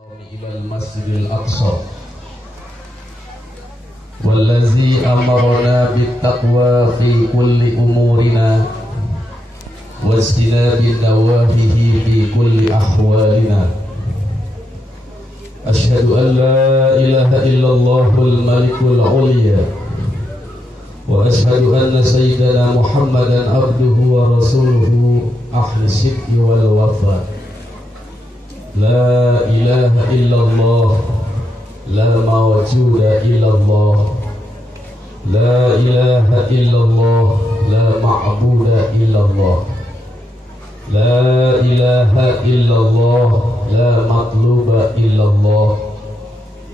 إلى المسجد الأقصى والذي أمرنا بالتقوى في كل أمورنا واجتناب نواهيه في كل أحوالنا. أشهد أن لا إله إلا الله الملك العلي وأشهد أن سيدنا محمدا عبده ورسوله أهل الصدق والوفاء. لا إله إلا الله لا موجود إلا الله لا إله إلا الله لا معبود إلا الله لا إله إلا الله لا مطلوب إلا الله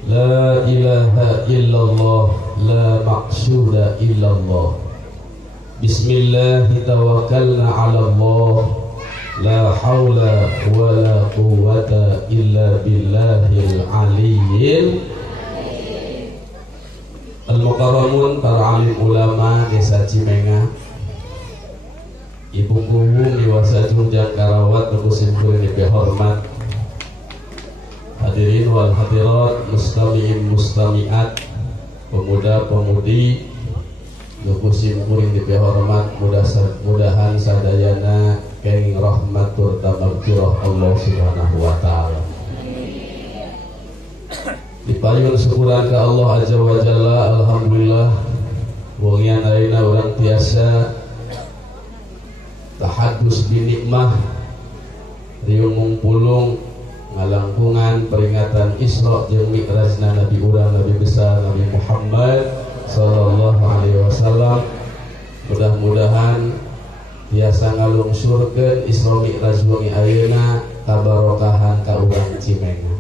لا إله إلا الله لا مقصود إلا الله. بسم الله توكلنا على الله لا حول ولا قوة إلا بالله العلي Al-Mukarramun, para alim ulama Desa Cimenga, Ibu Kuwung Iwasa Junjang Karawat Nukusim Kurini Behormat, hadirin wal hadirat, mustami'in mustami'at, pemuda-pemudi Nukusim Kurini Behormat, mudah-mudahan sadayana kenging rahmatur tabakirah Allah subhanahu wa ta'ala. Dipayun syukuran ke Allah Azza wa Jalla. Alhamdulillah wongian ayeuna urang tiasa tahadus binikmah riung mungpulung ngalangkungan peringatan Isra jeung Mi'rajna Nabi urang Nabi besar Nabi Muhammad sallallahu alaihi wasallam. Mudah-mudahan tiasa ngalungsurkeun Isra Mi'raj wengi ayeuna kabarokahan ka urang Cimenga.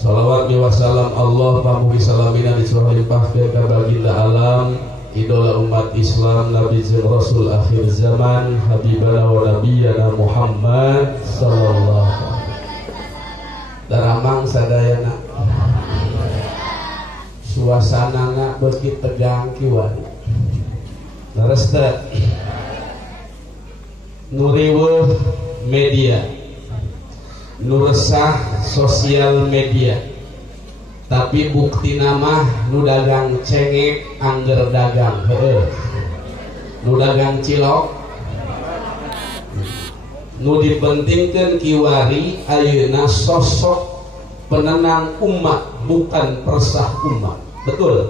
Salawat wa salam Allah pamugi salamina dicurah limpahkeun ka baginda alam, idola umat Islam, Nabi jeung Rasul akhir zaman, habibana wa nabiyana Muhammad sallallahu alaihi wasallam. Daramang sadayana suasanana beuki tegang kiwani. Leres teh nu riweuh media, nu resah sosial media, tapi bukti nama nu dagang cengek angger dagang nu dagang cilok nu dipentingkeun kiwari ayeuna sosok penenang umat bukan persah umat. Betul?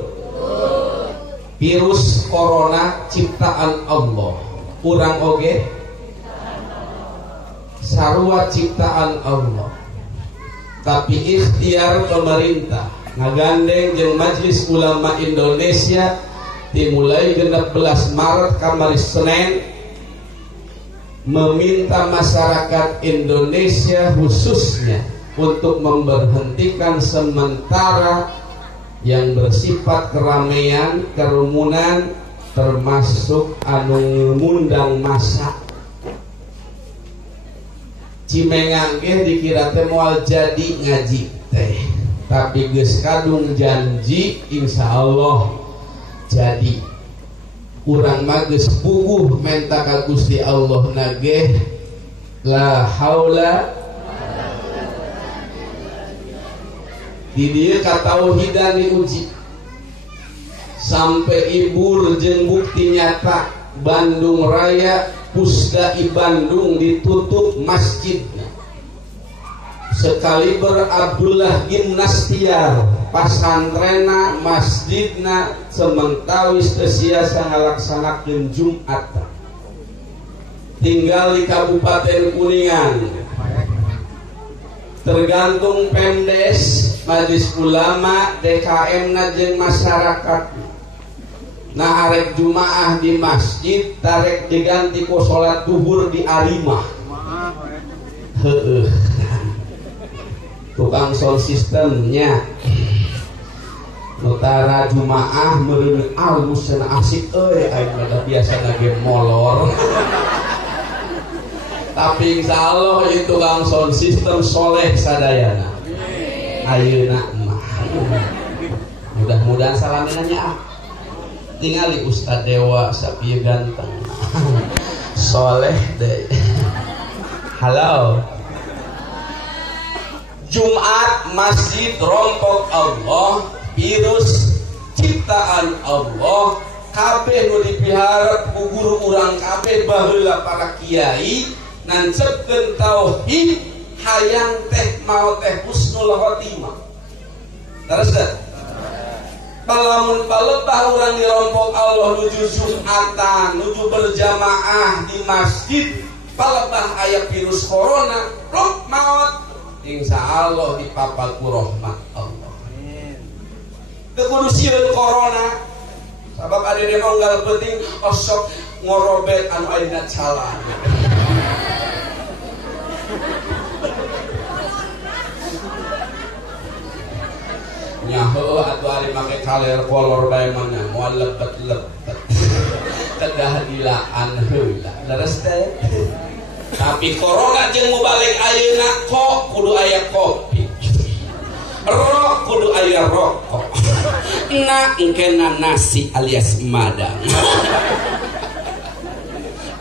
Virus corona ciptaan Allah, urang oge sarua ciptaan Allah, tapi ikhtiar pemerintah ngagandeng jeung Majelis Ulama Indonesia dimulai 16 Maret kamari Senin meminta masyarakat Indonesia khususnya untuk memberhentikan sementara yang bersifat keramaian, kerumunan, termasuk anu ngundang massa. Cimenga ge dikira teh moal jadi ngaji teh, tapi geus kadung janji insyaallah jadi. Urang mah geus puguh menta ka Gusti Allah nage la haula di dieu katauhidan diuji sampai ibur jeung bukti nyata. Bandung Raya Pusdai Bandung ditutup masjidnya, sekaliber Abdullah Gimnastiar pasantrena masjidna sementawis tesiasa ngalaksanakeun Jumat. Tinggal di Kabupaten Kuningan tergantung Pemdes, Majelis Ulama, DKM-na jeung masyarakat. Nah arek Jumaah di masjid tarek diganti ku salat duhur di arimah. Tukang sound systemnya nutara Jumaah meureun alus cenah asik euy aing mah biasa ge molor. Tapi insyaallah itu tukang sound system soleh sadayana. Ayeuna mah mudah-mudahan salaminanya tingali Ustad Dewa sapieu ganteng soleh deh. Halo Jumat masjid rompok Allah, virus ciptaan Allah, kabeh nu dipiharap ku guru urang kabeh baheula para kiai nancepkeun tauhid hayang teh mau teh husnul khotimah. Terus dah palamun palebah urang dirompok Allah nuju Jumatan, nuju berjamaah di masjid, palebah aya virus corona, rok maut, insyaallah dipapal ku rahmat Allah. Teu sieun corona. Sabab ada yang mau nggak penting osok ngorobet anu ayeuna calan. Nyaho atuh ari make kaler kolor bae mah moal lepet-lepet. Kedah dilaan heula. Leres teh. Tapi corona jeung mubalik ayeuna kok kudu aya kopi. Rok kudu aya rokok. Nah, engkena nasi alias madang.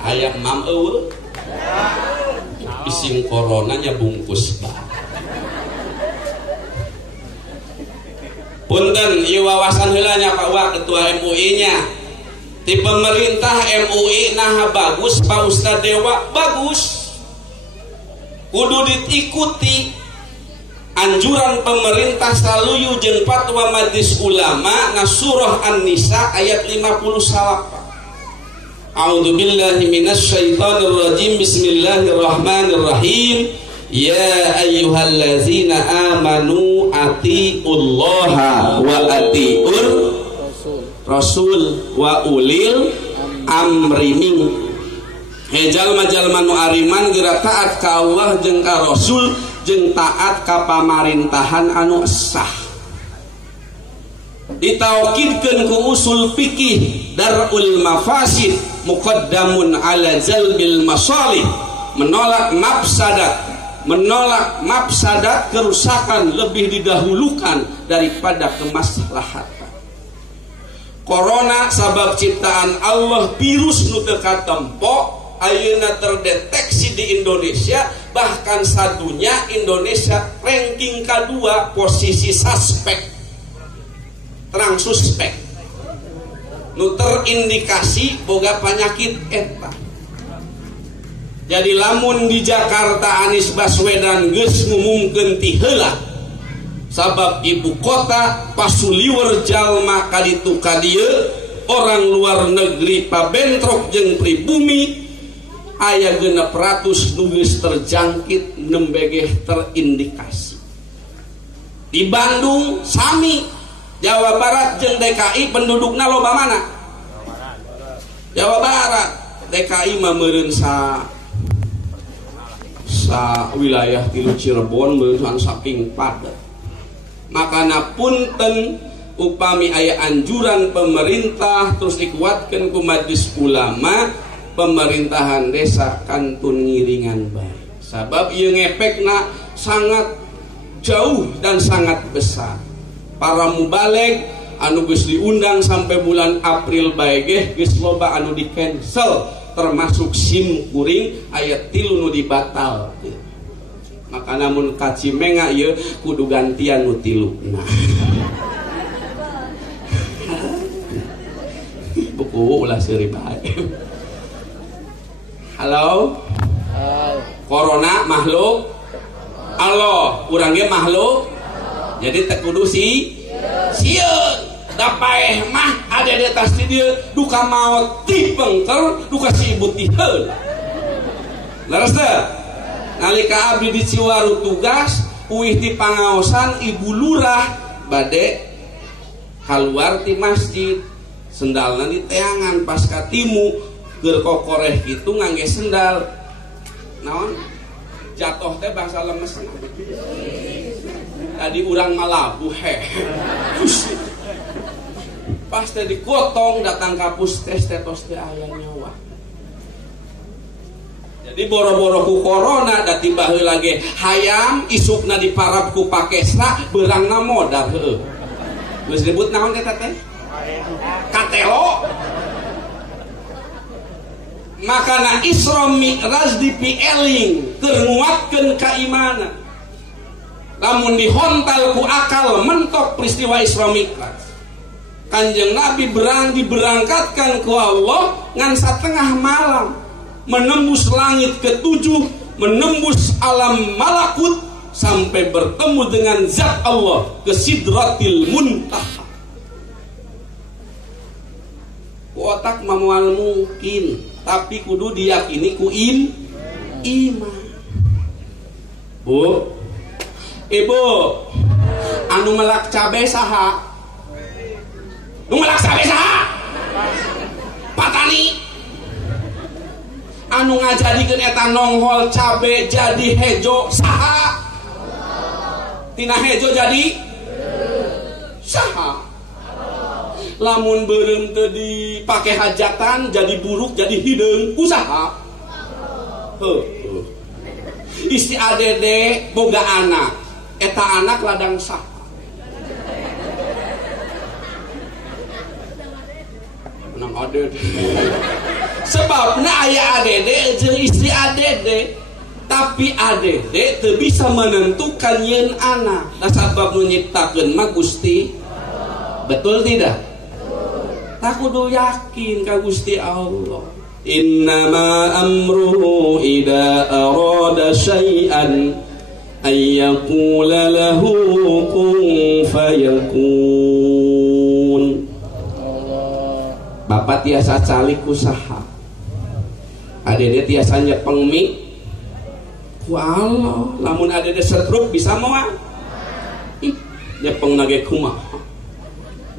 Aya mam eueuh. Ising coronanya bungkus bah. Punten ieu wawasan heula nya Pak Wak ketua MUI-nya. Di pemerintah MUI nah bagus, Pak Ustaz Dewa bagus. Kudu diikuti anjuran pemerintah saluyu jeung fatwa Majelis Ulama na surah An-Nisa ayat 58. A'udzubillahi minasyaitonir rajim. Bismillahirrahmanirrahim. Ya ayyuhallazina amanu atiullaha wa atiur rasul wa ulil amri minkum. Jalma-jalma nu ariman geura taat ka Allah jeung ka Rasul jeung taat ka pamarintahan anu sah. Ditaukidkeun ku usul fikih darul mafasid muqaddamun ala jalbil masalih. Menolak mafsadat kerusakan lebih didahulukan daripada kemaslahatan. Corona sabab ciptaan Allah, virus nu teu katempo ayeuna terdeteksi di Indonesia, bahkan sadunya Indonesia ranking kedua posisi suspek, terang suspek nu terindikasi boga penyakit eta. Jadi lamun di Jakarta Anies Baswedan geus ngumumkeun ti heula sabab ibu kota pasuliweur jalma kaditu ka dieu, orang luar negeri pabentrok jeung pribumi, aya 600 nu geus terjangkit nembegeh terindikasi. Di Bandung sami, Jawa Barat jeung DKI pendudukna loba mana? Jawa Barat. DKI mah meureun sa wilayah tilu Cirebon meureun saking padat. Makana punten upami aya anjuran pemerintah terus dikuatkeun ku Majelis Ulama, pemerintahan desa kantun ngiringan baik. Sabab ieu ngefekna sangat jauh dan sangat besar. Para mubaleg anu geus diundang sampai bulan April bae ge geus loba anu di cancel, termasuk SIM kuring aya 3 nu dibatal. Maka namun kacimenga ieu kudu gantian nu 3. Nah. Buku ulah seuri bae. Halo. Corona makhluk Allah, urang ge makhluk. Jadi teu kudu sieun. Da paeh mah ada di atas dieu duka maot ti pengker, duka si ibu ti heul. Leres teu? Nalika abdi di Ciwaru tugas, uih di pangaosan ibu lurah bade keluar ti masjid, sendalna di teangan pas katimu keur kokoreh kitu ngangge sendal. Naon? Jatuh teh bangsa lemes. Tadi urang malabu pas teh digotong datang ka puskesmas teh aya nyawa. Jadi boro-boro ku corona da tiba heula ge hayam isukna diparab ku pakesna beurangna modal heueuh. Geus disebut naon eta teh? Katelo. Makana Isra Mi'raj dipieling keur nguatkeun keimanan. lamun dihontal ku akal mentok peristiwa Isra Mi'raj. Kanjeng Nabi diberangkatkan ku Allah ngan satengah malam, menembus langit ketujuh, menembus alam malakut sampai bertemu dengan zat Allah ke Sidratil Muntaha. Otak mamual mungkin, tapi kudu diyakini ku iman. Bu, ibu, anu melak cabe saha? Nu melak cabe saha? Patani. Anu ngajadikeun eta nonghol cabe jadi hejo saha? Tina hejo jadi saha? Lamun beureum teu dipake hajatan jadi buruk jadi hideung usaha. Heuh. Istri adede boga anak, eta anak ladang saha? Menang adede. Sebabna aya adede jeung istri adede, tapi adede teu bisa menentukan yen anak. Da sabab nu nyiptakeun mah Gusti. Betul tidak? Tak kudu yakin ka Gusti Allah. Innama amruhu idza arada syai'an ay yaqula lahu kun fayakun. Bapak tiasa calik usaha, adede tiasa nyepeng mie ku Allah. Lamun adede setruk bisa moal nyepeng nage kumaha.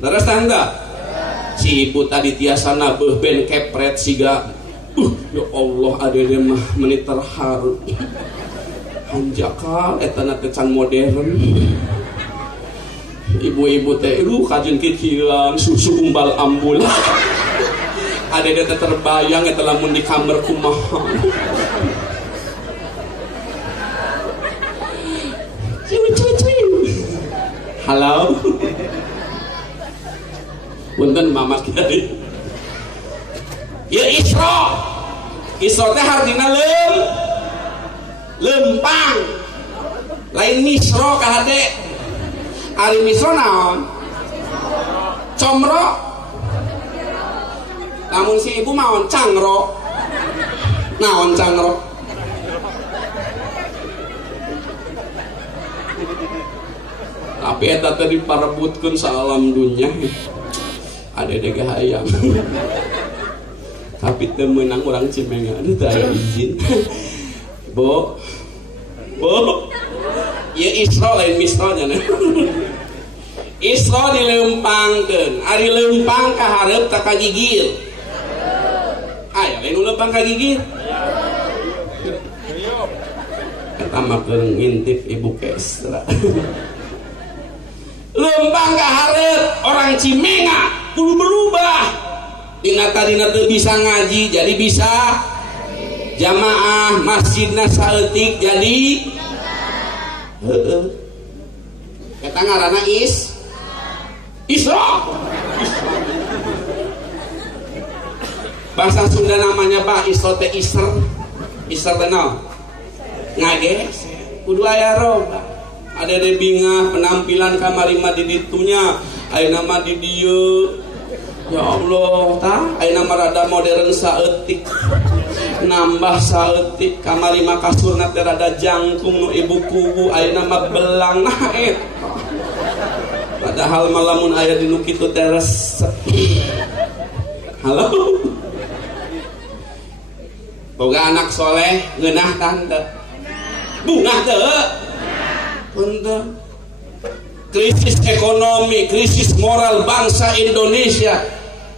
Leres tangga si ibu tadi tiasa nabeuh ben kepret siga ya Allah adede mah menit terharu hanjakal eta na can modern. Ibu-ibu teh kajeun kikieuan susu umbal ambul adede teh terbayang eta lamun di kamar kumaha. Halo punten mama kiai. Ya Isra teh artina lempang. Lain misro ka hade. Ari misro naon? Comro. Lamun si ibu maon cangro. Naon cangro? Tapi eta teh diparebutkeun salam dunya. Adede hayang. Tapi teu meunang urang Cimenga. Aduh teu aya izin. Bu. Ieu Isra lain misra nya. Isra dilempangkeun. Ari lempang ka hareup tak kagigir. Aya lain lempang kagigir. Eta mah keur ngintip ibu Kesra. Lempang ka hareup orang Cimenga kudu berubah. Ingat tadina teu bisa ngaji jadi bisa jamaah, masjidna saeutik jadi heeh. Eta ngaranna Isra. Bahasa Sunda namanya Pak Isra teh Isra teh naon? Ngages. Kudu aya roba. Ada debingah penampilan kamari mah di ditunya, ayeuna mah di dieu. Ya Allah, tah ayeuna mah rada modern saeutik. Nambah saeutik kamari mah kasurna teh rada jangkung nu ibu kubu, ayeuna mah belang nah eta. Padahal malamun aya di nu kitu teh resep. Halo. Boga anak soleh ngeunah tante. Bungah teu? Untuk krisis ekonomi, krisis moral bangsa Indonesia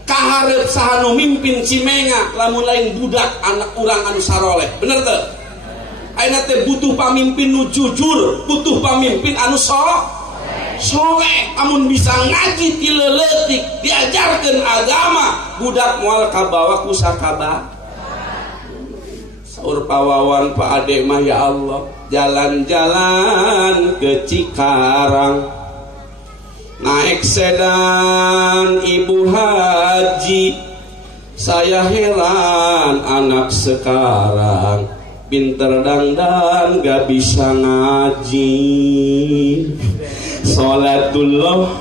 kaharep saha nu mimpin Cimenga lamun lain budak anak urang anu saroleh. Bener teu? Ayeuna teh butuh pamimpin nu jujur, butuh pamimpin anu soleh. Amun bisa ngaji ti leuletik, diajarkeun agama, budak moal kabawa ku sakaba. Saur pawawan Pak Ade mah ya Allah, jalan-jalan ke Cikarang, naik sedan ibu haji. Saya heran anak sekarang pinter dangdan gak bisa ngaji. Salatullah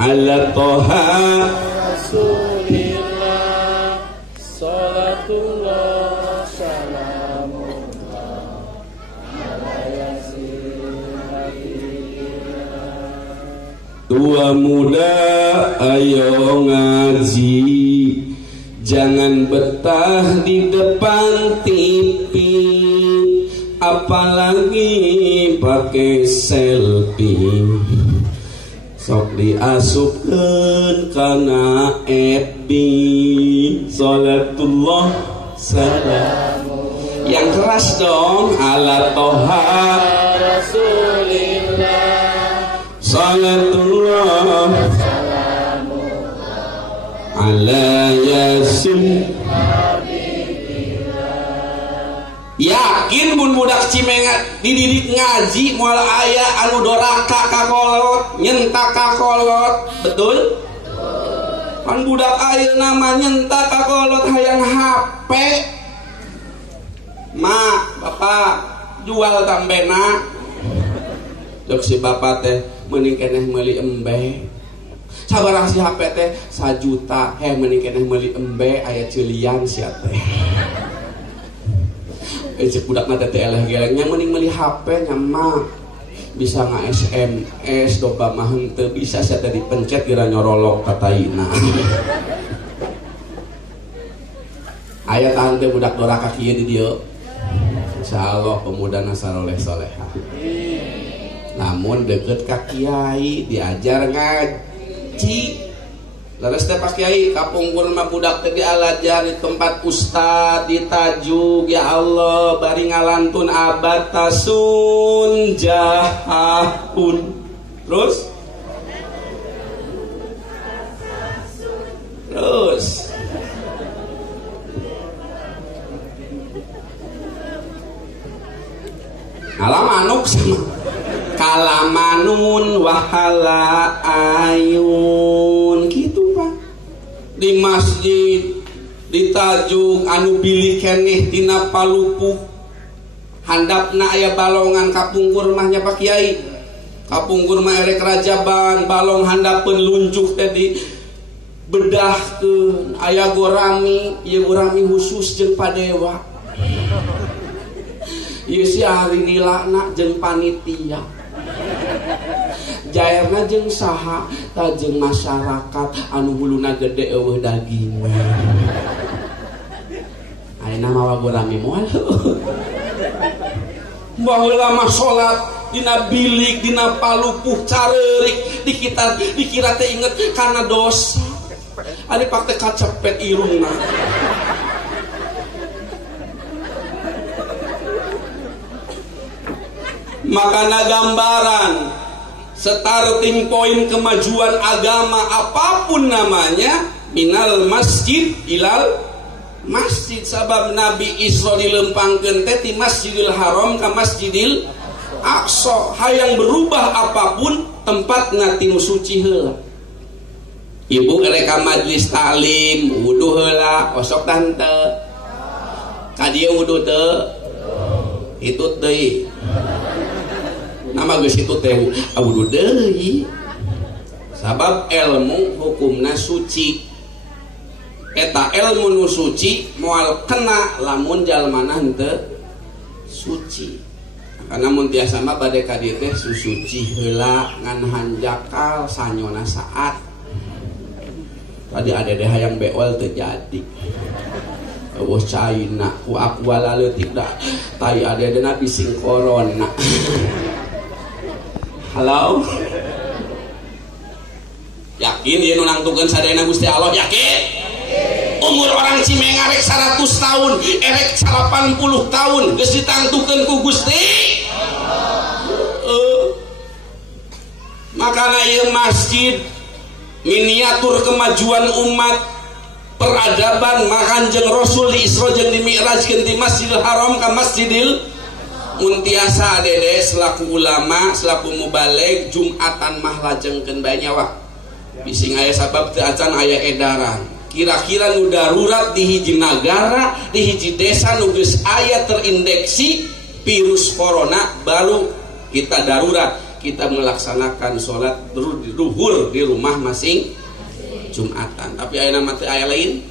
ala toha Rasulillah. Salatullah salamullah ala yasin habibina. Tua muda ayo ngaji, jangan betah di depan TV, apalagi pakai selfie. Sok diasupkeun kana FB. Salatullah salamullah. Yang keras dong. Ala toha Rasulillah. Salatullah salamullah ala yasin. Yakin bun budak Cimengat dididik ngaji moal aya anu doraka kakolot, nyentak kakolot, betul? Pan budak aya nama nyentak kakolot hayang HP. Ma, bapak jual tambena. Jok si bapak teh mending keneh meuli embe. Sabarang si HP teh 1 juta, mending keneh meuli embe aya ceulian sia teh. Cek budak mata teh eleh gelengnya mending meuli HP nya mah bisa nga-SMS doba mah henteu bisa sia teh dipencet geura nyorolok ka taina. Aya tahan teh budak doraka kieu di dieu. Insyaallah pemudana saroleh salehah. Namun deket ka kiai diajar ngaji. Laras teh Pak Kiai kapungkur mah budak teh dialajar di tempat ustad ditajuk ya Allah bari ngalantun abatasun jahahun. Terus ngalamanuk sama kalamanun wahala ayun gitu Pak. Di masjid ditajuk anu bilih keneh tina palupuh handapna aya balongan kapungkur mahnya Pak Kiai. Kapungkur mah erek rajaban balong handapeun luncuh teh di bedahkeun aya gorami, ieu gorami khusus jeung padewa. Ieu si ahli nilana jeung panitia. Jaerna jeung saha ta jeung masyarakat anu huluna gede eueuh daging. Ayeuna mawa gorami moal. Baheula mah salat dina bilik dina palupuh careurik dikira teh inget kana dosa. Ari pak teh kacepet irungna. Makana gambaran starting point kemajuan agama apapun namanya minal masjid ilal masjid. Sabab Nabi Isra dilempangkeun teh ti Masjidil Haram ka Masjidil Aqsa. Hayang berubah apapun tempatna tinu suci heula. Ibu erek ka majlis taklim wudu heula osok tante. Ka dieu wudu teu itu deui. Nama geus itu teh wudu deui. Sabab ilmu hukumna suci. Eta ilmu nu suci moal kena lamun jalmana henteu suci. Karena mun tiasa mah bade ka dieu teh suci heula ngan hanjakal sanyona saat. Tadi ada deh hayang beol teu jadi. Eueuh caina ku aqwal leutik da. Tai adedena bising corona. Halo. Yakin dia nangtukeun sadayana Gusti Allah yakin? Umur orang Cimenga rek 100 tahun, erek 80 tahun geus ditangtukeun ku Gusti Allah. Makana ieu masjid miniatur kemajuan umat peradaban makanjeng Rasul di Isra jeung di Mi'rajkeun ti Masjidil Haram ka Masjidil Muntiasa dede selaku ulama selaku mubalig Jumatan mah lajengkeun bae nyawa bising aya sabab teu acan aya edaran kira-kira nu darurat di hiji negara, di hiji desa nu geus aya terindeksi virus corona, baru kita darurat, kita melaksanakan sholat duhur di rumah masing Jumatan. Tapi ayeuna mah teu aya lain.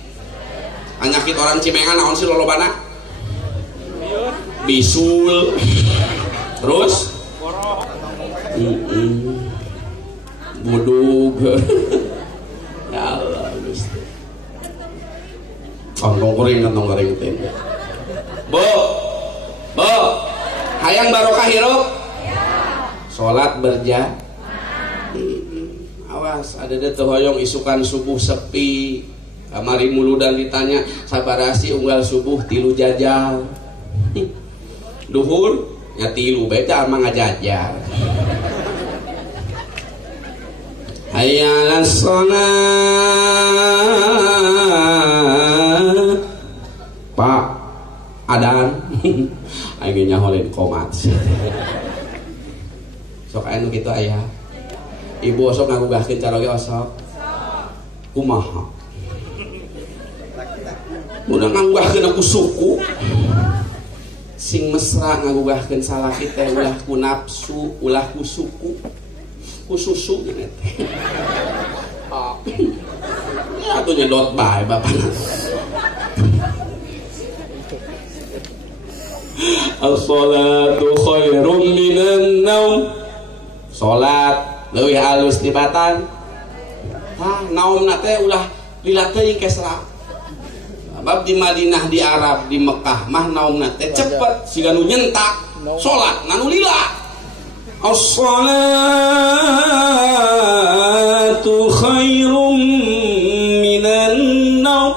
Anyakit orang Cimengan naon sih lolobana? Bisul. Terus budug. Ya Allah Gusti. Kantong kering teh. Bo, hayang barokah hirup. Sholat berjamaah. Awas, ada deh hoyong isukan subuh sepi. Kamari muludan ditanya, sabarasi unggal subuh 3 jajal. Duhur ya 3 beda mah ngajajal. Hayya 'alas shalah. Pak, adan. Aing nyaholin komat. Sok aya nu kitu aya. Ibu osok ngagugahkeun cara ge osok. Kumaha? Udah ngagugahkeun aku suku. Sing mesra ngagugahkeun salaki teh ulah ku nafsu, ulah ku suku. Ku susu geus teh. Ya atuh nyedot bae bapana. As-salatu khairum minan naum. Salat leuwih alus tibatan. Naumna teh ulah lila teuing kesra. Bab di Madinah, di Arab, di Mekah mah naumna teh cepet siga nu nyentak salat nanu lila. As-salatu khairum minan naum.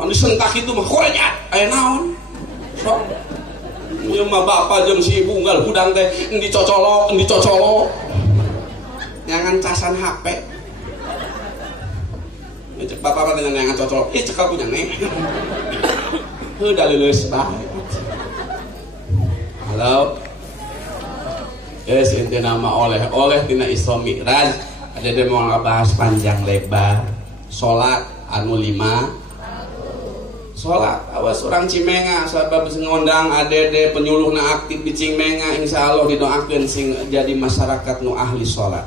Anu sentak itu mah korenya aya naon? Sok. Ieu mah bapak jeung si ibu unggal hudang teh dicocolok. Jangan casan HP. Cek bapak dengan yang cocok, cekal punya neng. Udah lulus baik. Halo. Inti nama oleh tina Isra Mi'raj. Ada yang mau ngebahas panjang lebar. Sholat anu 5. Sholat awas orang Cimenga, sabab ngondang ADD penyuluhna aktif di Cimenga, insya Allah didoakeun sing jadi masyarakat nu ahli sholat.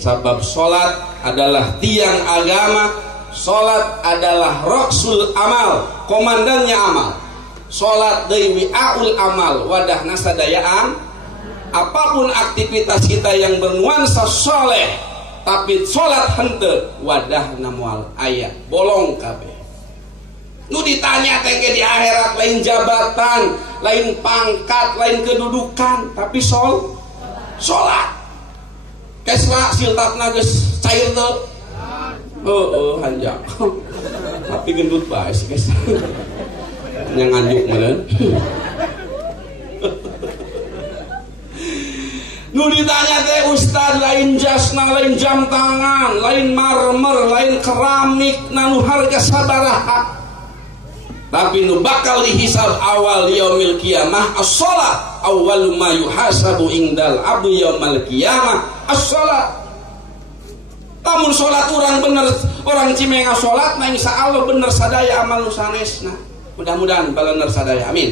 Sabab sholat adalah tiang agama, sholat adalah rasul amal, komandannya amal. Sholat deui wi'aul amal, wadahna sadayaan. Apapun aktivitas kita yang bernuansa soleh, tapi sholat henteu, wadahna moal aya bolong kabeh. Nu ditanya teh di akhirat lain jabatan, lain pangkat, lain kedudukan, tapi sholat. Kesra siltatna geus cair teu? Hanjak. Tapi gendut bae si Kesra. Nya nganjuk meureun. Nu ditanya teh ustad lain jasna, lain jam tangan, lain marmer, lain keramik, nanu harga sabaraha. Tapi nu bakal dihisab awal yaumil qiyamah as-shalat. Awwalu ma yuhasabu indal abdi yaumil qiyamah as-shalat. Tamun salat urang bener, orang Cimenga salat na insyaallah bener sadaya amal nu sanesna. Mudah-mudahan baleuneur sadaya. Amin.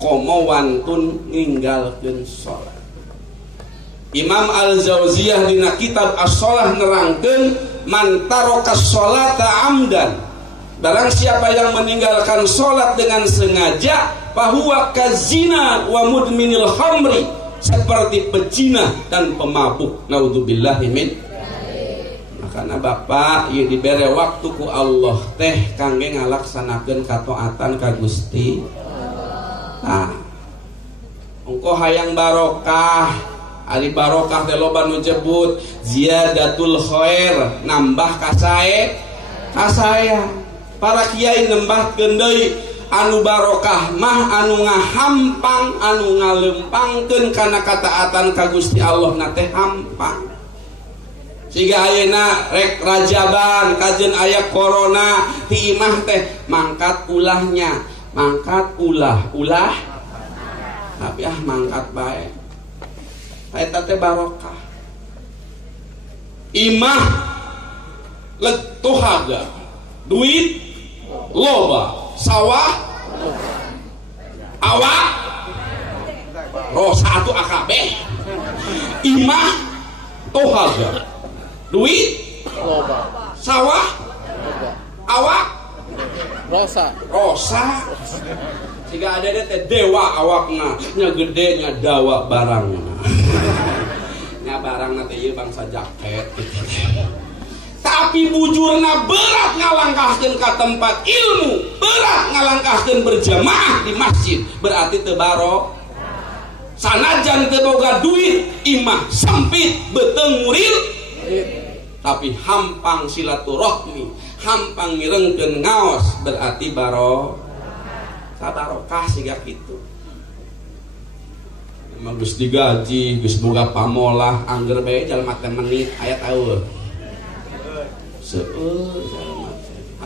Komo wantun ninggalkeun salat. Imam Al-Jauziyah dina kitab As-Shalah nerangkeun man taraka sholata amdan. Barang siapa yang meninggalkan sholat dengan sengaja, fahuwa kazina wa mudminil khamri, seperti pezina dan pemabuk. Naudzubillahi min. Makanya bapak ieu dibere waktu ku Allah teh kangge ngalaksanakeun kataatan ka Gusti. Nah, engko hayang barokah. Ari barokah teh loba nu jebut ziyadatul khair, nambah kasae kasaya. Para kiai nembahkeun deui anu barokah mah anu ngahampang, anu ngalempangkeun kana kataatan ka Gusti Allah na teh hampang. Siga ayeuna rek rajaban kajeun aya corona ti imah teh mangkat ulahnya, mangkat ulah tapi mangkat bae. Eta teh barokah. Imah Letohaga duit loba sawah awak rosa atuh akabeh imah tohaga duit loba sawah awak rosa jika ada teh dewa awakna nya gede nya dawa barangna nya barangna teh ieu bangsa jaket gitu. Tapi bujurna berat ngalangkahkeun ka tempat ilmu, berat ngalangkahkeun berjamaah di masjid, berarti teu baro. Sanajan teu boga duit, imah sempit beteung muril, tapi hampang silaturahmi, hampang mirengkeun ngaos, berarti baro. Sabarokah siga kitu. Emang geus digaji, geus boga pamolah, angger bae jalma teh menit aya tahu.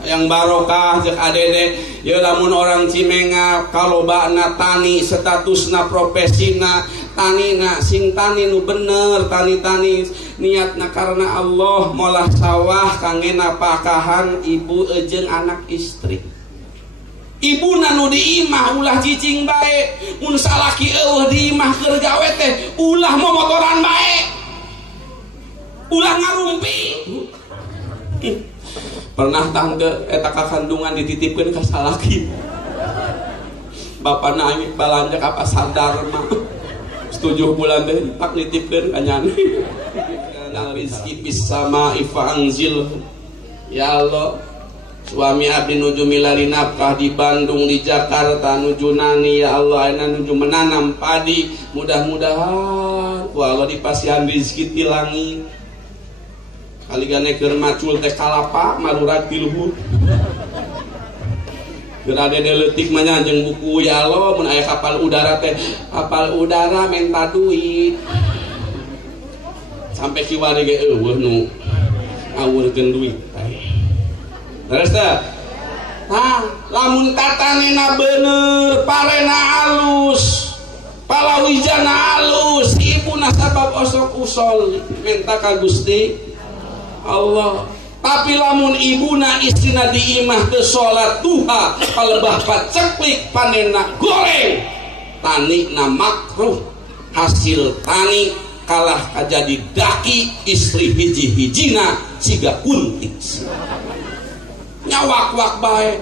Yang barokah cek adede ya lamun orang Cimenga kalobana tani statusna profesina tanina sing tani nu bener tani-tani niatna karena Allah molah sawah kangge napakahan ibu jeung anak istri ibuna nu di imah ulah cicing bae mun salaki eueuh di imah keur gawe teh ulah momotoran bae ulah ngarumpi. Pernah tangga eta kakandungan dititipkeun ka salaki bapak nangis balanja ka pasar Dharma 7 bulan teh pak nitipkeun ka nyani kana rezeki bis sama ifa anzil ya Allah suami abdi nuju milari nafkah di Bandung di Jakarta nuju nani ya Allah ayeuna nuju menanam padi mudah-mudahan ku Allah dipasihan rezeki ti langit kaligane keur macul teh kalapa malurat ti luhur keur ade leutik mah jeung buku ya Allah mun aya kapal udara teh kapal udara menta duit sampai kiwari ge eueuh nu ngawurkeun duit terus teh lamun tatanena bener parena alus palawijana alus ibuna sabab osok usol menta ka Gusti Allah tapi lamun ibuna istrina di imah teu salat duha palebah paceklik panenna goreng tanina makruh hasil tani kalah kajadi daki istri hiji-hijina siga kuntik nyawak-wak bae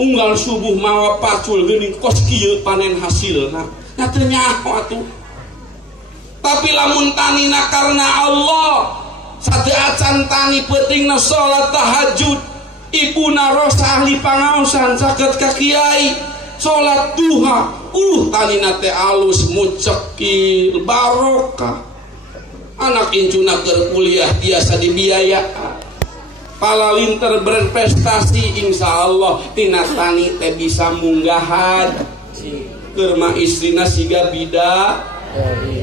unggal subuh mawa pacul geuning kos kieu panen hasilna nya teu nyaho atuh tapi lamun tanina karena Allah sate acan tani pentingna salat tahajud ibuna rosa ahli pangaosan saged ka kiai salat duha tanina teh alus mucekil barokah anak incuna keur kuliah biasa dibiaya palalinter berprestasi insyaallah tina tani teh bisa munggahan keur mah istrina siga bida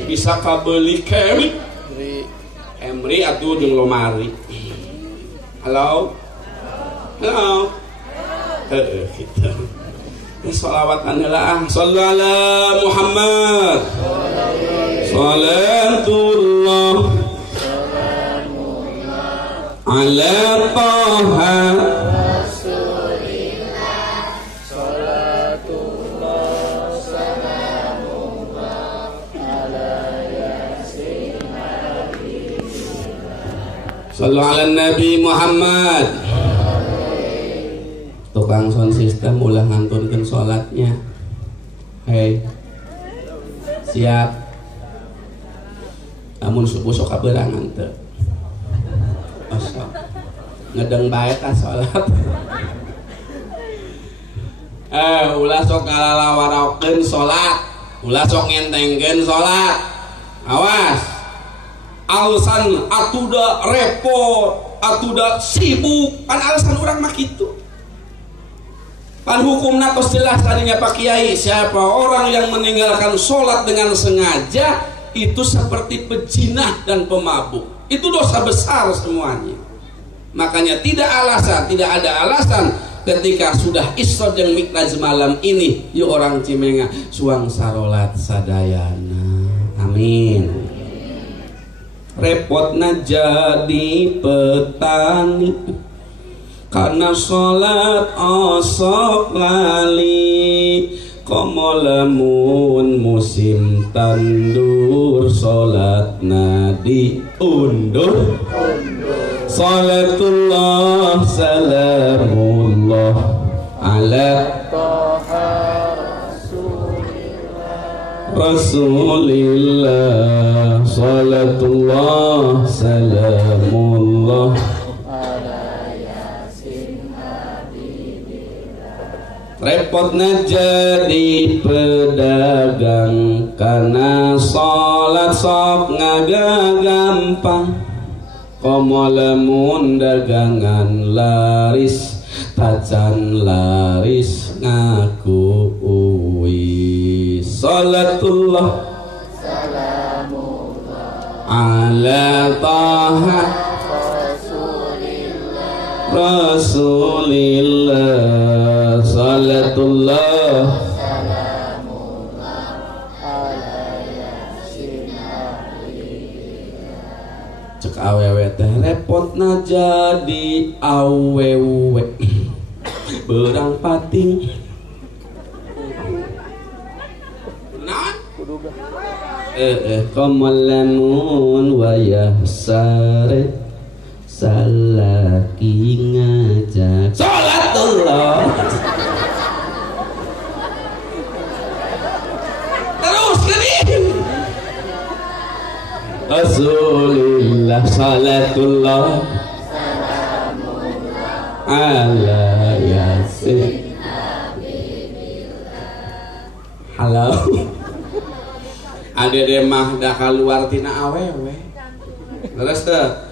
bisa kabeuli kemik Emri atuh jeung lomari. Halo. Halo. Kita. Shalawatan heula. Shallu ala Muhammad. Salatullah. Ala Taha. Sallu ala Nabi Muhammad. Tukang sound system ulah nganturkeun salatnya. Hei. Siap. Namun subuh sok kaberangan teu. Osok. Ngedeng bae ta salat. Ulah sok kalalawarokeun salat. Ulah sok ngentengkeun salat. Awas. Alasan atuda repot, atuda sibuk, kan alasan orang mah gitu. Pan hukumna tos jelas tadinya Pak Kiai, siapa orang yang meninggalkan sholat dengan sengaja itu seperti pejinah dan pemabuk. Itu dosa besar semuanya. Makanya tidak ada alasan ketika sudah isra jeung mikraj malam ini, yuk orang Cimenga suang sarolat sadayana. Amin. Repotna jadi petani Karena sholat osok lali komo lamun musim tandur sholat nadi undur sholatullah salamullah ala Rasulillah sholatullah salamullah repotna jadi pedagang karena sholat sok ngagampang komo lamun dagangan laris tacan laris ngaku uwi sholatullah salamullah ala taha Rasulillah salatullah salamullah ala yasin cek awewe teh repotna jadi awewe berang pating nah kamalamun wayah sare salaki ngajak sholatullah terus gini Rasulillah sholatullah ala yasin halo ade mah dah keluar tina awewe terus tuh